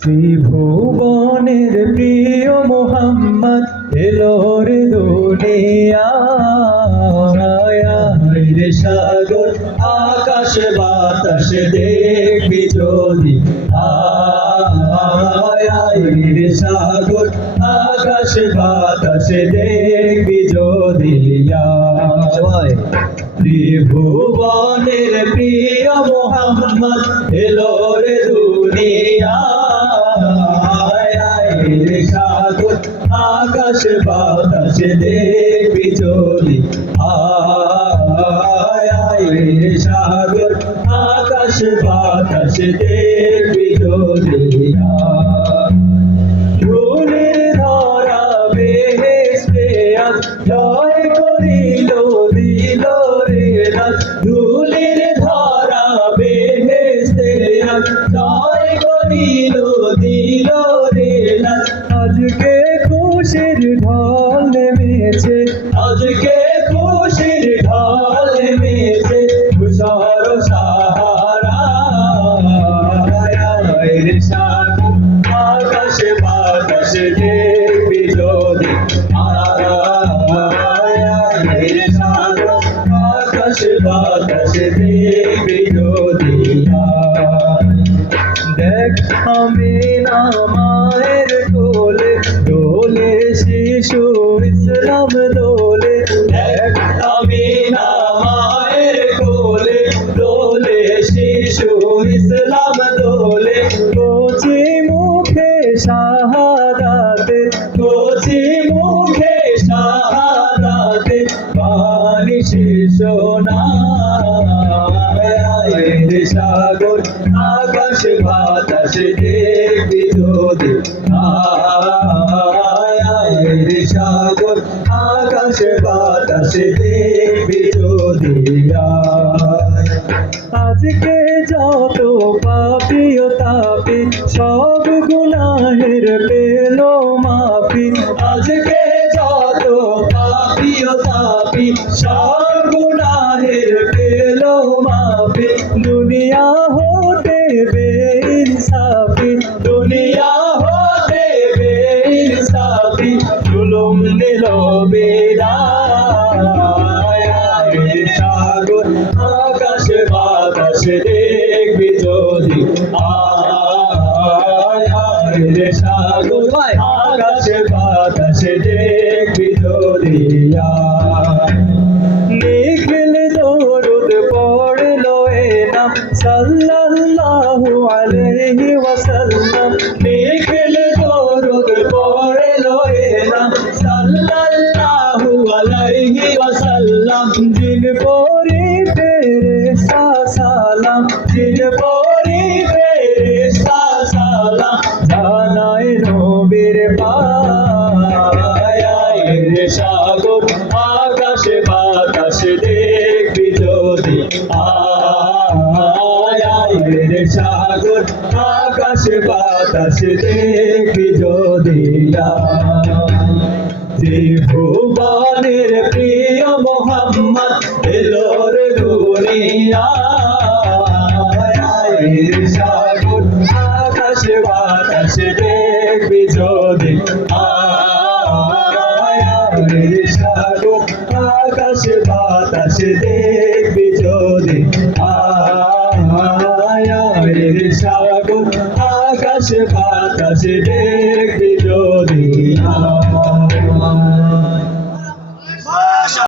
ত্রিভুবনের প্রিয় মোহাম্মদ এলো রে দুনিয়ায় রে সাগর আকাশ বাতাস দেখবি যদি আয় রে সাগর আকাশ বাতাস দেখবি যদি ত্রিভুবনের প্রিয় মোহাম্মদ এলো রে দুনিয়ায় সাগর আকাশ বাতাস দেখবি যদি আয় সাগর আকাশ বাতাস দেখবি যদি ধুলির ধরা বেহেশতে আজ জয় করিল দিল রে রাজ ধুলির ধরা বেহেশতে আজ জয় করিল দিল রে রাজ আজকে খুশির ঢল নেমেছে আজকে খুশির ঢল নেমেছে ধূসর সাহারা রে সাগর আকাশ বাতাস দেখবি যদি রে সাগর আকাশ বাতাস দেখবি যদি দেখ আমিনা মায়ের কোলে দোলে শিশু ইসলাম দোলে দেখ আমিনা মায়ের কোলে দোলে শিশু ইসলাম দোলে কচি মুখে শাহাদাতে কচি মুখে শাহাদাতে বাণী শোনা রে সাগর আকাশ বাতাস দেখবি যদি রে সাগর আকাশ বাতাস দেখবি যদি আজকে যত পাপি ও তাপি সব গুনাহের পেল মাফি আজকে যত পাপি ও তাপি সব গুনাহের পেল মাফি দুনিয়া হতে বেইনসাফি দুনিয়া হতে বেইনসাফি জুলুম দিল বিদায় সাগর আকাশ বাতাস দেখবি যদি রে সাগর আকাশ বাতাস দেখবি যদি নিখিল দরুদ পড়লো এ নাম সাল্লাল্লাহু আলাইহি ওয়াসাল্লাম নিখিল দরুদ পড়লো এ নাম সাল্লাল্লাহু আলাইহি ওয়াসাল্লাম জিন পরি ফেরেশতা সালাম জিন পরি ফেরেশতা সালাম জানায় নবীর পায় রে সাগর আকাশ বাতাস দেখবি যদি রে সাগর আকাশ বাতাস দেখবি যদি ত্রিভুবনের প্রিয় মোহাম্মদ এলো রে দুনিয়ায় সাগর আকাশ বাতাস দেখবি যদি রে সাগর আকাশ বাতাস দেখবি যদি রে সাগর আকাশ বাতাস দেখবি যদি